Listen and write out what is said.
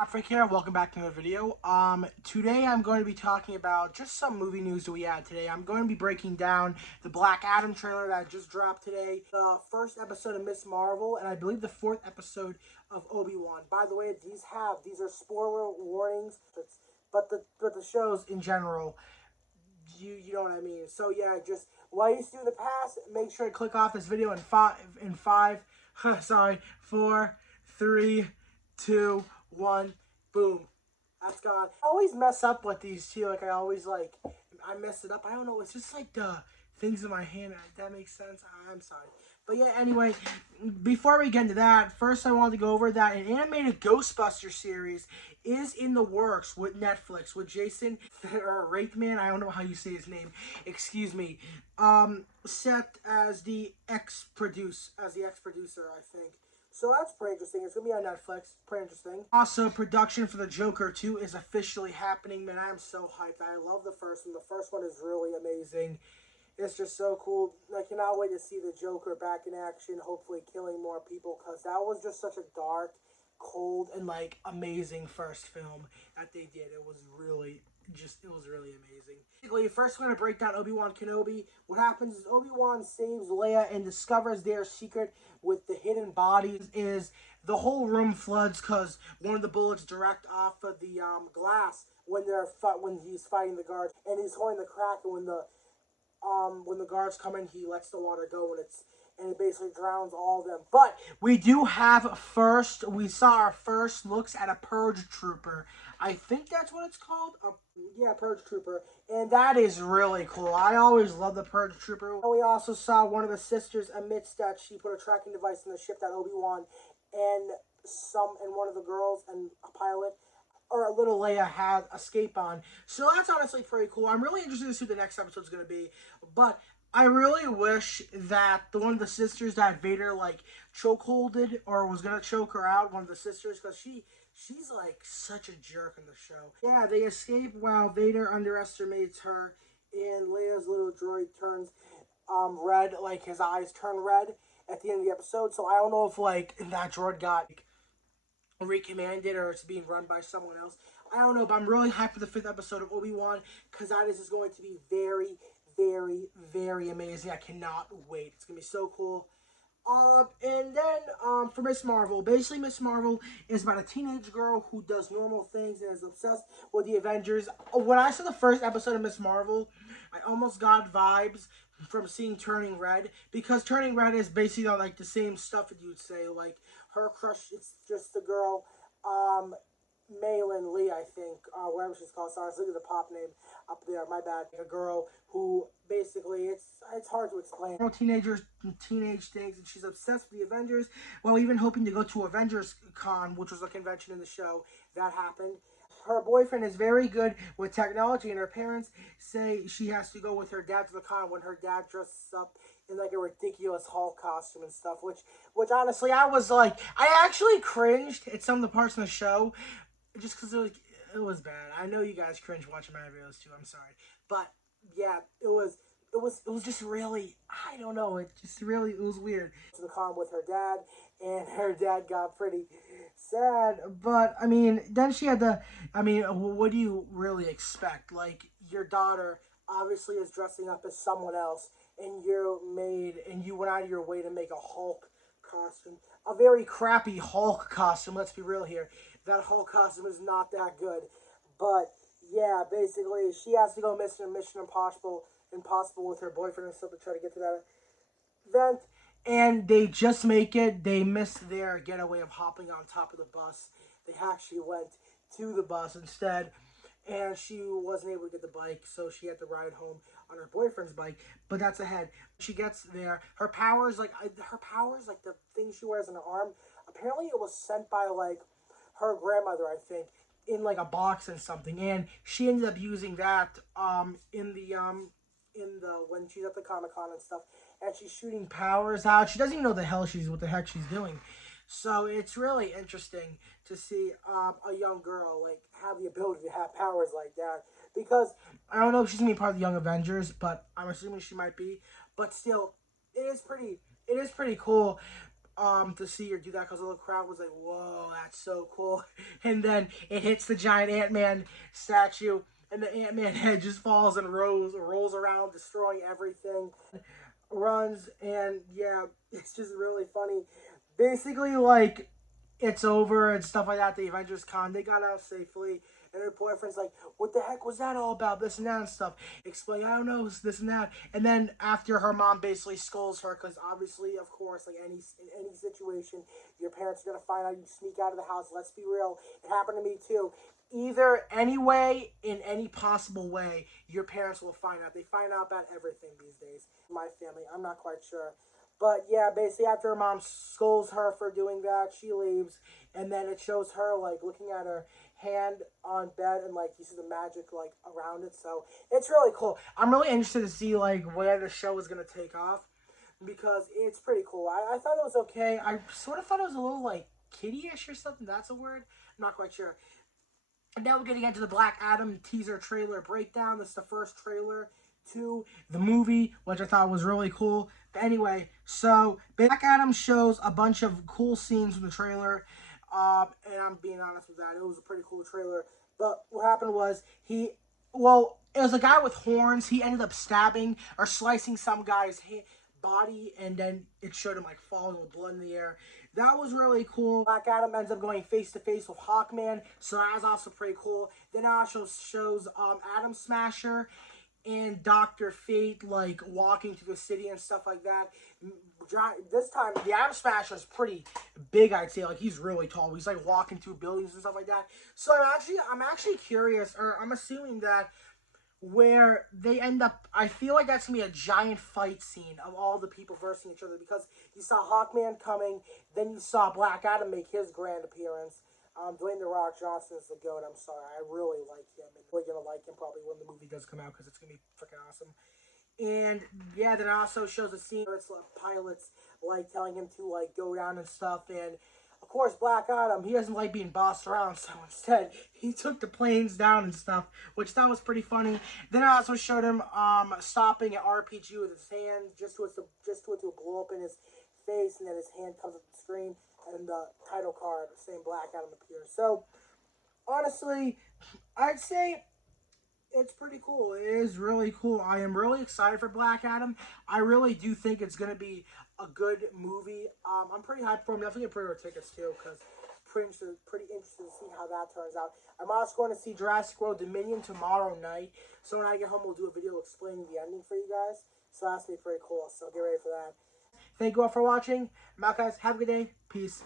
Afric here. Welcome back to another video. Today I'm going to be talking about just some movie news that we had today. I'm going to be breaking down the Black Adam trailer that just dropped today, the first episode of Miss Marvel, and I believe the fourth episode of Obi-Wan. By the way, these are spoiler warnings, but the shows in general, you know what I mean. So yeah, just while you do the pass, make sure to click off this video in five, sorry, 4, 3, 2, 1, boom. That's gone. I always mess up with these too. Like I mess it up. I don't know. It's just like the things in my hand. If that makes sense. I'm sorry. But yeah, anyway, before we get into that, first I wanted to go over that an animated Ghostbuster series is in the works with Netflix, with Jason or Reitman, I don't know how you say his name, excuse me, set as the ex-producer, I think. So that's pretty interesting. It's going to be on Netflix. Pretty interesting. Also, production for the Joker 2 is officially happening. Man, I'm so hyped. I love the first one. The first one is really amazing. It's just so cool. I cannot wait to see the Joker back in action, hopefully killing more people, because that was just such a dark, cold, and like amazing first film that they did. It was really amazing. Basically, first we're going to break down Obi-Wan Kenobi. What happens is Obi-Wan saves Leia and discovers their secret with the hidden bodies is the whole room floods because one of the bullets direct off of the glass when he's fighting the guards, and he's holding the crack, and when the guards come in, he lets the water go, and it basically drowns all of them. But we saw our first looks at a Purge Trooper. I think that's what it's called. Yeah, Purge Trooper. And that is really cool. I always love the Purge Trooper. And we also saw one of the sisters admits that she put a tracking device in the ship that Obi-Wan and one of the girls and a pilot or a little Leia had escape on. So that's honestly pretty cool. I'm really interested to see what the next episode's going to be. But I really wish that one of the sisters that Vader like chokeholded or was going to choke her out, one of the sisters, because she's like such a jerk in the show. Yeah, they escape while Vader underestimates her, and Leia's little droid turns red, like his eyes turn red at the end of the episode. So I don't know if like that droid got recommanded or it's being run by someone else. I don't know, but I'm really hyped for the fifth episode of Obi-Wan because that is just going to be very, very, very amazing. I cannot wait. It's gonna be so cool. And then for Miss Marvel, basically Miss Marvel is about a teenage girl who does normal things and is obsessed with the Avengers. When I saw the first episode of Miss Marvel, I almost got vibes from seeing Turning Red, because Turning Red is basically like the same stuff that you'd say, like her crush, it's just the girl, Maylin Lee, I think, whatever she's called. Sorry, look at the pop name up there. My bad. A girl who basically it's hard to explain. Teenage things, and she's obsessed with the Avengers. While even hoping to go to Avengers Con, which was a convention in the show, that happened. Her boyfriend is very good with technology, and her parents say she has to go with her dad to the con when her dad dresses up in like a ridiculous Hulk costume and stuff. Which honestly, I actually cringed at some of the parts in the show, just because it was bad. I know you guys cringe watching my videos too. I'm sorry, but yeah, it was just really, I don't know. It was weird. To the con with her dad, and her dad got pretty sad. But I mean, then she had to. I mean, what do you really expect? Like, your daughter obviously is dressing up as someone else, and you went out of your way to make a Hulk costume, a very crappy Hulk costume. Let's be real here. That Hulk costume is not that good. But yeah, basically, she has to go Mission Impossible with her boyfriend and stuff to try to get to that event. And they just make it. They miss their getaway of hopping on top of the bus. They actually went to the bus instead. And she wasn't able to get the bike, so she had to ride home on her boyfriend's bike. But that's ahead. She gets there. Her powers, like the thing she wears on her arm, apparently it was sent by like her grandmother, I think, in like a box and something. And she ended up using that in the when she's at the Comic-Con and stuff, and she's shooting powers out. She doesn't even know what the heck she's doing. So it's really interesting to see a young girl like have the ability to have powers like that. Because I don't know if she's gonna be part of the Young Avengers, but I'm assuming she might be. But still, it is pretty cool. to see her do that because the little crowd was like, whoa, that's so cool. And then it hits the giant Ant-Man statue, and the Ant-Man head just falls and rolls around, destroying everything. Runs, and yeah, it's just really funny. Basically, like, it's over and stuff like that. The Avengers Con, they got out safely, and her boyfriend's like, "What the heck was that all about? This and that and stuff." Explain, I don't know, this and that. And then after her mom basically scolds her because obviously, of course, like in any situation, your parents are gonna find out you sneak out of the house. Let's be real, it happened to me too. Either any way, in any possible way, your parents will find out. They find out about everything these days. My family, I'm not quite sure. But yeah, basically after her mom scolds her for doing that, she leaves, and then it shows her like looking at her hand on bed, and like you see the magic like around it. So it's really cool. I'm really interested to see like where the show is gonna take off because it's pretty cool. I thought it was okay. I sort of thought it was a little like kiddie-ish or something. That's a word. I'm not quite sure. And now we're getting into the Black Adam teaser trailer breakdown. This is the first trailer to the movie, which I thought was really cool. But anyway, so Black Adam shows a bunch of cool scenes from the trailer. And I'm being honest with that. It was a pretty cool trailer. But what happened was well, it was a guy with horns. He ended up stabbing or slicing some guy's body, and then it showed him like falling with blood in the air. That was really cool. Black Adam ends up going face to face with Hawkman, so that was also pretty cool. Then it also shows Atom Smasher and Dr. Fate like walking through the city and stuff like that. This time the Atom Smasher is pretty big, I'd say. Like, he's really tall. He's like walking through buildings and stuff like that. So I'm actually curious, or I'm assuming that where they end up, I feel like that's gonna be a giant fight scene of all the people versing each other, because you saw Hawkman coming, then you saw Black Adam make his grand appearance. Dwayne The Rock Johnson is the GOAT. I'm sorry, I really like him, and we're gonna like him probably when the movie does come out because it's gonna be freaking awesome. And yeah, then it also shows a scene where it's pilots like telling him to like go down and stuff, and of course Black Adam, he doesn't like being bossed around, so instead he took the planes down and stuff, which that was pretty funny. Then I also showed him stopping an RPG with his hand just to blow up in his face, and then his hand comes up the screen, and the title card saying Black Adam appears. So honestly, I'd say it's pretty cool. It is really cool. I am really excited for Black Adam. I really do think it's going to be a good movie. I'm pretty hyped for him. Definitely get pre-order tickets too, because pretty interested to see how that turns out. I'm also going to see Jurassic World Dominion tomorrow night. So when I get home, we'll do a video explaining the ending for you guys. So that's going to be pretty cool. So get ready for that. Thank you all for watching. I'm out, guys. Have a good day. Peace.